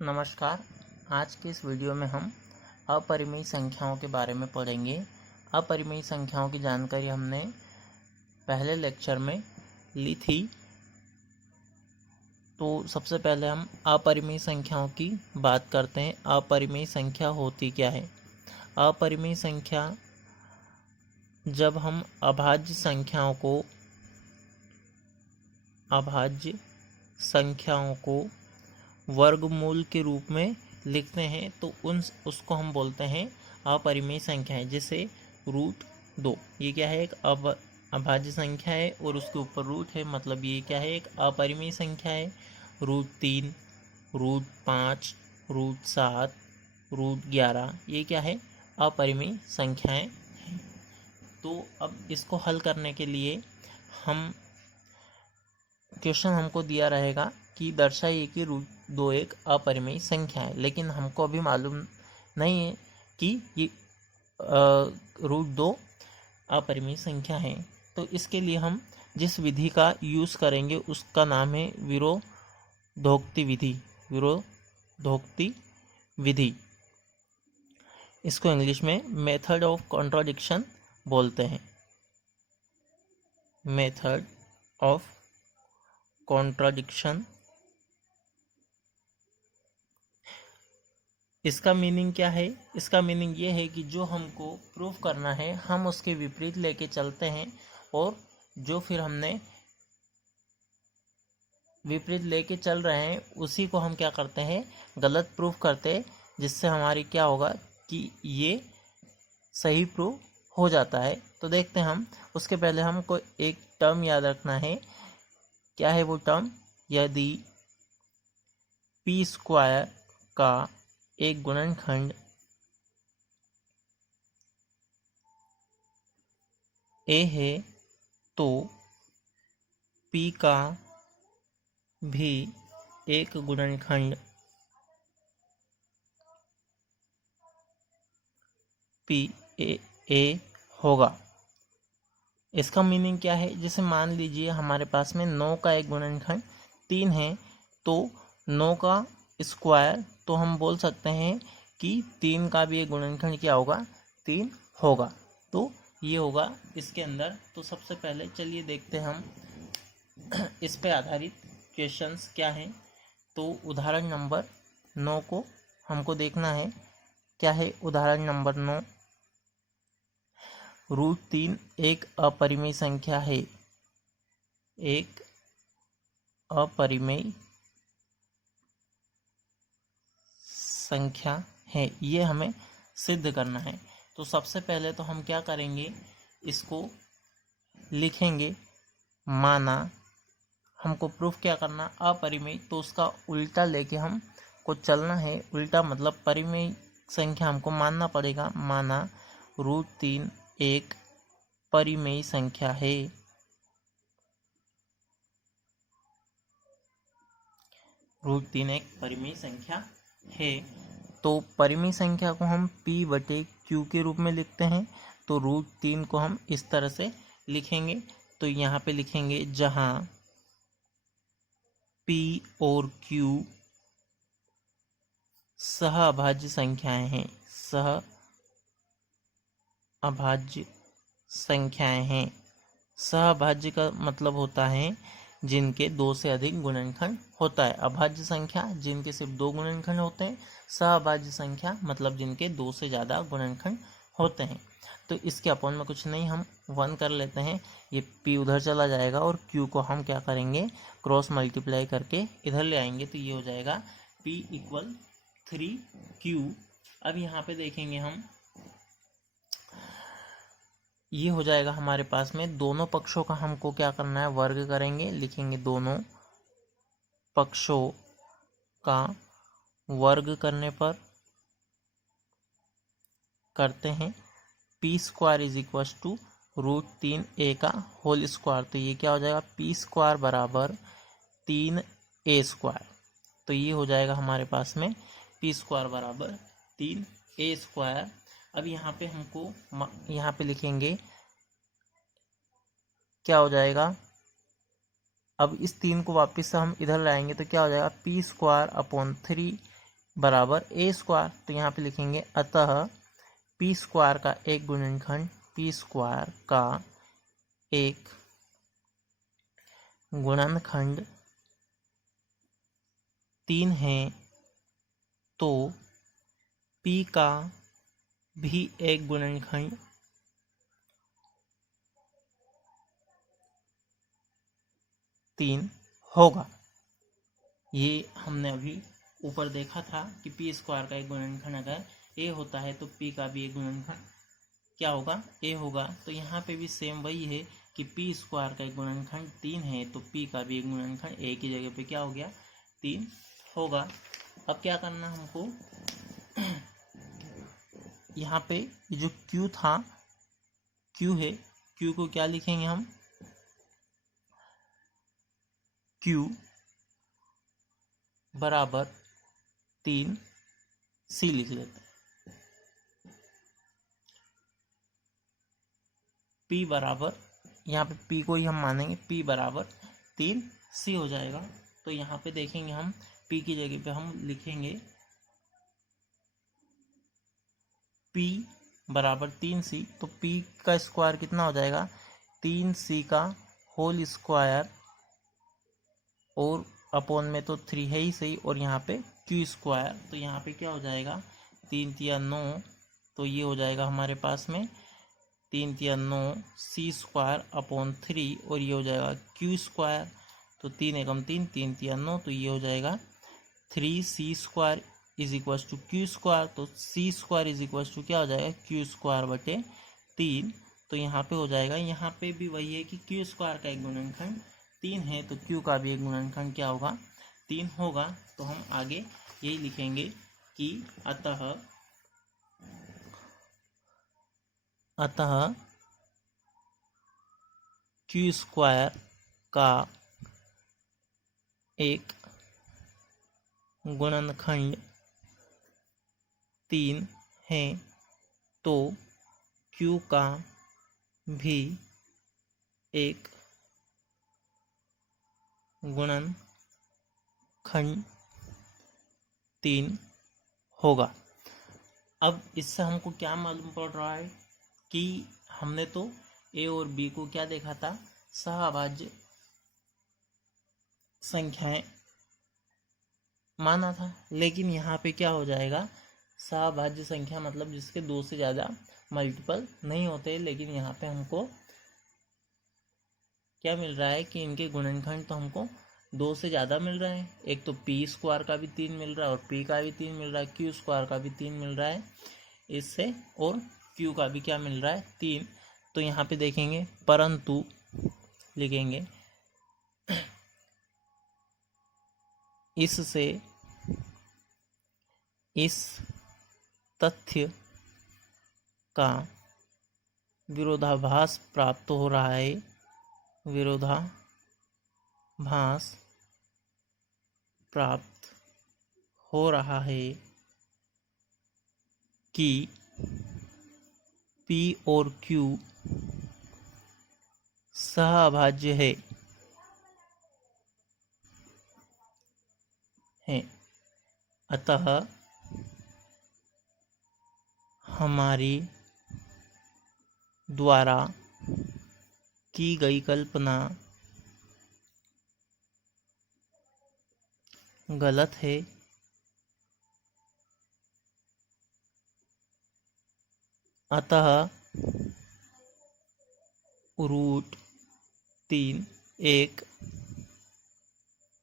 नमस्कार। आज के इस वीडियो में हम अपरिमेय संख्याओं के बारे में पढ़ेंगे। अपरिमेय संख्याओं की जानकारी हमने पहले लेक्चर में ली थी। तो सबसे पहले हम अपरिमेय संख्याओं की बात करते हैं। अपरिमेय संख्या होती क्या है? अपरिमेय संख्या जब हम अभाज्य संख्याओं को वर्गमूल के रूप में लिखते हैं तो उसको हम बोलते हैं अपरिमेय संख्याएं। जैसे √2, ये क्या है? एक अभाज्य संख्या है और उसके ऊपर रूट है, मतलब ये क्या है? एक अपरिमेय संख्या है। √3, √5, √7, √11, ये क्या है? अपरिमेय संख्याएं हैं। तो अब इसको हल करने के लिए क्वेश्चन हमको दिया रहेगा कि दर्शाइए कि √2 एक अपरिमेय संख्या है, लेकिन हमको अभी मालूम नहीं है कि ये √2 अपरिमेय संख्या है। तो इसके लिए हम जिस विधि का यूज़ करेंगे उसका नाम है विरोधोक्ति विधि। इसको इंग्लिश में मेथड ऑफ कॉन्ट्राडिक्शन बोलते हैं। Method of contradiction. इसका मीनिंग क्या है? इसका मीनिंग ये है कि जो हमको प्रूफ करना है हम उसके विपरीत लेके चलते हैं, और जो फिर हमने विपरीत लेके चल रहे हैं उसी को हम क्या करते हैं? गलत प्रूफ करते हैं, जिससे हमारी क्या होगा कि ये सही प्रूफ हो जाता है। तो देखते हैं हम। उसके पहले हमको एक टर्म याद रखना है। क्या है वो टर्म? यदि p² का एक गुणनखंड a है तो p का भी एक गुणनखंड a होगा। इसका मीनिंग क्या है? जैसे मान लीजिए हमारे पास में 9 का एक गुणनखंड 3 है, तो 9 का स्क्वायर, तो हम बोल सकते हैं कि 3 का भी एक गुणनखंड क्या होगा? 3 होगा। तो ये होगा इसके अंदर। तो सबसे पहले चलिए देखते हैं हम इस पे आधारित क्वेश्चंस क्या हैं। तो उदाहरण नंबर 9 को हमको देखना है। क्या है उदाहरण नंबर 9? √3 एक अपरिमेय संख्या है। एक अपरिमेय संख्या है, ये हमें सिद्ध करना है। तो सबसे पहले तो हम क्या करेंगे? इसको लिखेंगे। माना हमको प्रूफ क्या करना? अपरिमेय, तो उसका उल्टा लेके हम को चलना है। उल्टा मतलब परिमेय संख्या हमको मानना पड़ेगा। माना √3 एक परिमेय संख्या है। √3 एक परिमेय संख्या है। तो परिमेय संख्या को हम p/q के रूप में लिखते हैं। तो √3 को हम इस तरह से लिखेंगे। तो यहाँ पे लिखेंगे जहाँ p और q सहअभाज्य संख्याएं हैं। सहअभाज्य संख्याएं हैं। सहअभाज्य का मतलब होता है जिनके 2 से अधिक गुणनखंड होता है। अभाज्य संख्या जिनके सिर्फ 2 गुणनखंड होते हैं। सहअभाज्य संख्या मतलब जिनके 2 से ज़्यादा गुणनखंड होते हैं। तो इसके अपॉन में कुछ नहीं, हम 1 कर लेते हैं। ये p उधर चला जाएगा और q को हम क्या करेंगे? क्रॉस मल्टीप्लाई करके इधर ले आएंगे। तो ये हो जाएगा p = 3q। अब यहाँ पे देखेंगे हम, ये हो जाएगा हमारे पास में। दोनों पक्षों का हमको क्या करना है? वर्ग करेंगे। लिखेंगे दोनों पक्षों का वर्ग करने पर करते हैं p² = √3a का होल स्क्वायर। तो ये क्या हो जाएगा? p² = 3a²। तो ये हो जाएगा हमारे पास में p² = 3a²। अब यहाँ पे हमको यहाँ पे लिखेंगे, क्या हो जाएगा? अब इस 3 को वापस से हम इधर लाएंगे तो क्या हो जाएगा? p² / 3 बराबर ए स्क्वायर। तो यहाँ पे लिखेंगे अतः पी स्क्वायर का एक गुणनखंड पी स्क्वायर का एक गुणनखंड 3 है तो पी का भी एक गुणनखंड 3 होगा। ये हमने अभी ऊपर देखा था कि पी स्क्वायर का एक गुणनखंड अगर ए होता है तो पी का भी एक गुणनखंड क्या होगा, ए होगा। तो यहाँ पे भी सेम वही है कि पी स्क्वायर का एक गुणनखंड 3 है तो पी का भी एक गुणनखंड ए की जगह पे क्या हो गया, 3 होगा। अब क्या करना हमको, यहाँ पे जो Q था, Q है, Q को क्या लिखेंगे हम, Q बराबर 3 C लिख लेते हैं। P बराबर, यहाँ पे P को ही हम मानेंगे, P बराबर 3 C हो जाएगा। तो यहाँ पे देखेंगे हम P की जगह पे हम लिखेंगे P बराबर 3C। तो P का स्क्वायर कितना हो जाएगा, 3C का होल स्क्वायर और अपॉन में तो 3 है ही सही, और यहाँ पे Q स्क्वायर। तो यहाँ पे क्या हो जाएगा, 3 तिया 9, तो ये हो जाएगा हमारे पास में 3 तिया 9 C स्क्वायर अपॉन 3, और ये हो जाएगा Q स्क्वायर। तो 3 एकम 3, 3 तिया 9, तो ये हो जाएगा 3C square is equal to Q square. तो C square is equal to क्या हो जाएगा, Q स्क्वायर बटे 3। तो यहाँ पे हो जाएगा, यहाँ पे भी वही है कि Q स्क्वायर का एक गुणनखंड 3 है तो Q का भी एक गुणनखंड क्या होगा, 3 होगा। तो हम आगे यही लिखेंगे कि अतः Q स्क्वायर का एक गुणनखंड 3 है तो Q का भी एक गुणनखंड 3 होगा। अब इससे हमको क्या मालूम पड़ रहा है कि हमने तो ए और बी को क्या देखा था, सहअभाज्य संख्याएं माना था, लेकिन यहाँ पे क्या हो जाएगा, सहअभाज्य संख्या मतलब जिसके 2 से ज़्यादा मल्टीपल नहीं होते। लेकिन यहाँ पे हमको क्या मिल रहा है कि इनके गुणनखंड तो हमको 2 से ज़्यादा मिल रहे हैं। एक तो पी स्क्वायर का भी 3 मिल रहा है और पी का भी 3 मिल रहा है, क्यू स्क्वायर का भी 3 मिल रहा है इससे, और क्यू का भी क्या मिल रहा है, 3। तो यहाँ पे देखेंगे, परंतु लिखेंगे इससे इस तथ्य का विरोधाभास प्राप्त हो रहा है, विरोधाभास प्राप्त हो रहा है कि P और Q सहअभाज्य है। अतः हमारी द्वारा की गई कल्पना गलत है। अतः √3 एक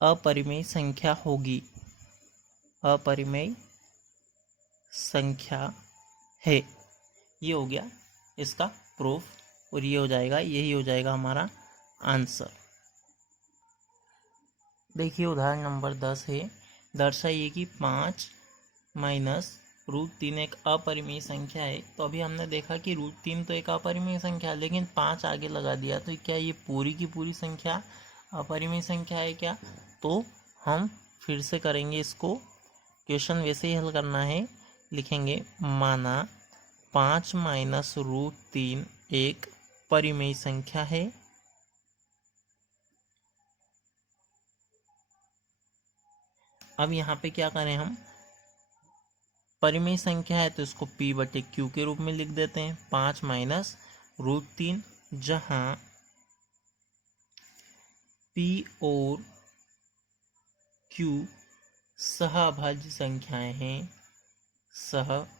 अपरिमेय संख्या होगी, अपरिमेय संख्या है। ये हो गया इसका प्रूफ, और ये हो जाएगा, यही हो जाएगा हमारा आंसर। देखिए उदाहरण नंबर 10 है, दर्शाइए कि 5 माइनस √3 एक अपरिमेय संख्या है। तो अभी हमने देखा कि √3 तो एक अपरिमेय संख्या है, लेकिन 5 आगे लगा दिया तो क्या ये पूरी की पूरी संख्या अपरिमेय संख्या है क्या? तो हम फिर से करेंगे इसको, क्वेश्चन वैसे ही हल करना है। लिखेंगे माना 5 माइनस √3 एक परिमेय संख्या है। अब यहाँ पे क्या करें हम, परिमेय संख्या है तो इसको p बटे q के रूप में लिख देते हैं, 5 माइनस √3, जहां p और q सहअभाज्य संख्याएं हैं, सहअभाज्य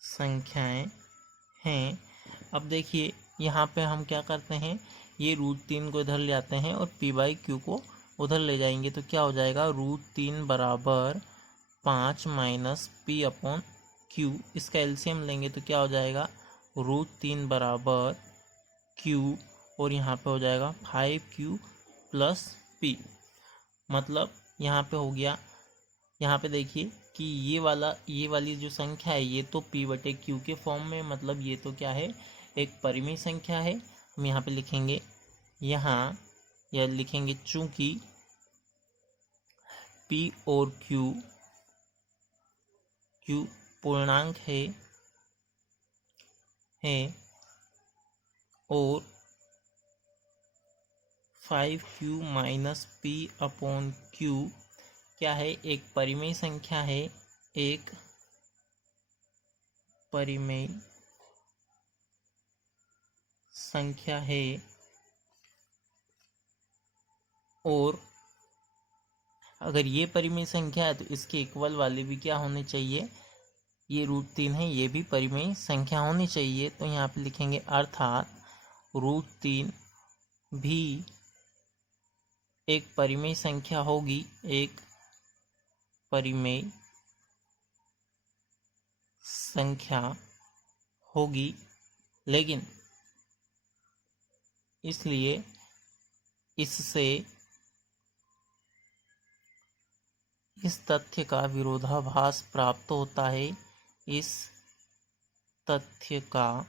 संख्याएं हैं। अब देखिए यहाँ पे हम क्या करते हैं, ये √3 को इधर ले आते हैं और p बाई क्यू को उधर ले जाएंगे, तो क्या हो जाएगा, √3 बराबर 5 माइनस p अपॉन q। इसका एलसीएम लेंगे तो क्या हो जाएगा, √3 बराबर q और यहाँ पे हो जाएगा 5q प्लस p। मतलब यहाँ पे हो गया, यहाँ पे देखिए कि ये वाली जो संख्या है ये तो p बटे q के फॉर्म में, मतलब ये तो क्या है, एक परिमेय संख्या है। हम यहाँ पे लिखेंगे, यहाँ या लिखेंगे चूंकि p और q पूर्णांक है और 5q minus p upon q क्या है, एक परिमेय संख्या है, एक परिमेय संख्या है। और अगर ये परिमेय संख्या है तो इसके इक्वल वाले भी क्या होने चाहिए, ये √3 है, ये भी परिमेय संख्या होनी चाहिए। तो यहाँ पे लिखेंगे अर्थात √3 भी एक परिमेय संख्या होगी, एक परिमेय संख्या होगी, लेकिन इसलिए इससे इस तथ्य का विरोधाभास प्राप्त होता है, इस तथ्य का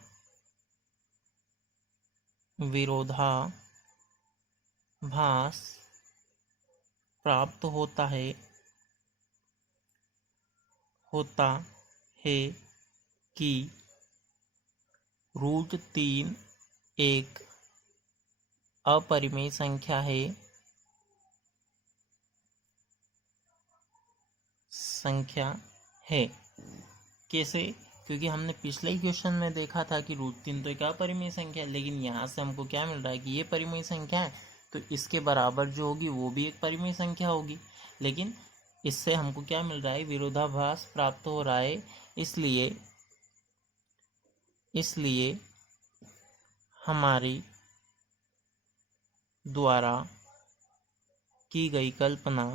विरोधाभास प्राप्त होता है कि √3 एक अपरिमेय संख्या है। कैसे, क्योंकि हमने पिछले ही क्वेश्चन में देखा था कि √3 तो एक अपरिमेय संख्या है, लेकिन यहाँ से हमको क्या मिल रहा है कि ये परिमेय संख्या है, तो इसके बराबर जो होगी वो भी एक परिमेय संख्या होगी। लेकिन इससे हमको क्या मिल रहा है, विरोधाभास प्राप्त हो रहा है। इसलिए हमारी द्वारा की गई कल्पना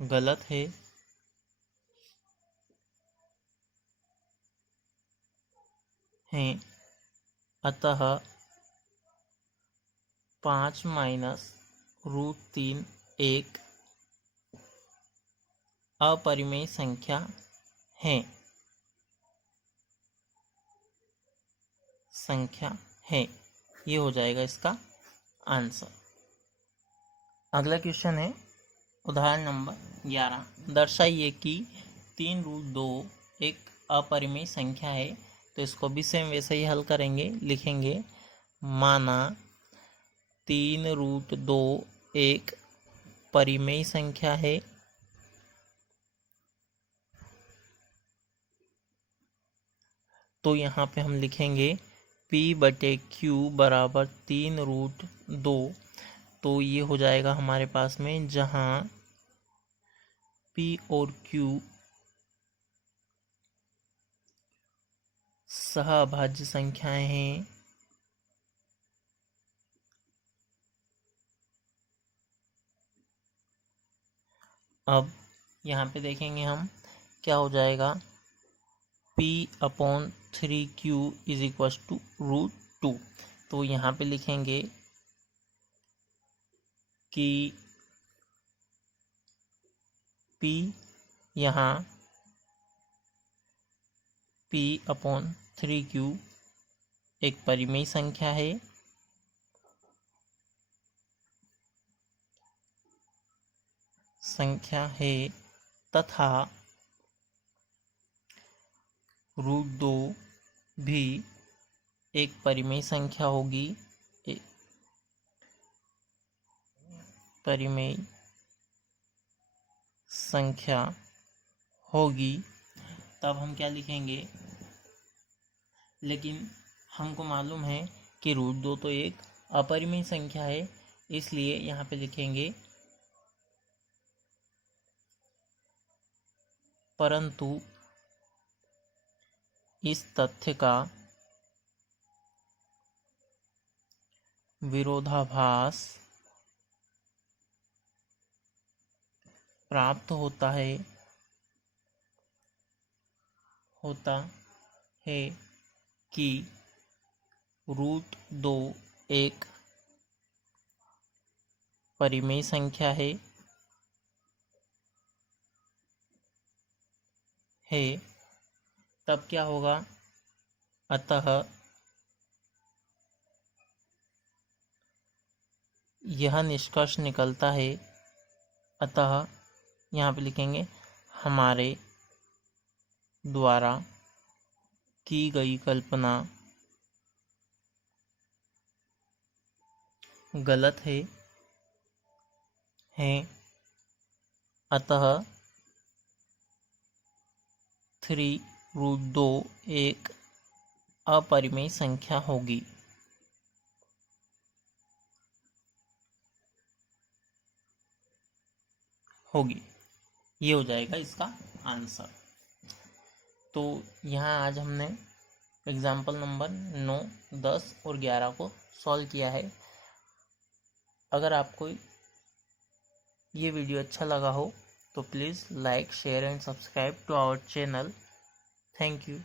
गलत है। अतः 5 माइनस √3 एक अपरिमेय संख्या है। ये हो जाएगा इसका आंसर। अगला क्वेश्चन है उदाहरण नंबर 11, दर्शाइए कि 3√2 एक अपरिमेय संख्या है। तो इसको भी सेम वैसे ही हल करेंगे, लिखेंगे माना 3√2 एक परिमेय संख्या है, तो यहाँ पे हम लिखेंगे p बटे q बराबर 3√2। तो ये हो जाएगा हमारे पास में, जहाँ p और q सहअभाज्य संख्याएं हैं। अब यहाँ पे देखेंगे हम क्या हो जाएगा, p upon 3q is equal to √2। तो यहाँ पे लिखेंगे कि p यहाँ p अपॉन 3q एक परिमेय संख्या है, तथा √2 भी एक परिमेय संख्या होगी, परिमेय संख्या होगी, तब हम क्या लिखेंगे, लेकिन हमको मालूम है कि √2 तो एक अपरिमेय संख्या है, इसलिए यहाँ पे लिखेंगे परंतु इस तथ्य का विरोधाभास प्राप्त होता है कि √2 एक परिमेय संख्या है तब क्या होगा, अतः यह निष्कर्ष निकलता है, अतः यहाँ पे लिखेंगे हमारे द्वारा की गई कल्पना गलत है अतः 3√2 एक अपरिमेय संख्या होगी। ये हो जाएगा इसका आंसर। तो यहाँ आज हमने एग्जाम्पल नंबर 9, 10 और 11 को सॉल्व किया है। अगर आपको ये वीडियो अच्छा लगा हो तो please like, share and subscribe to our channel. Thank you.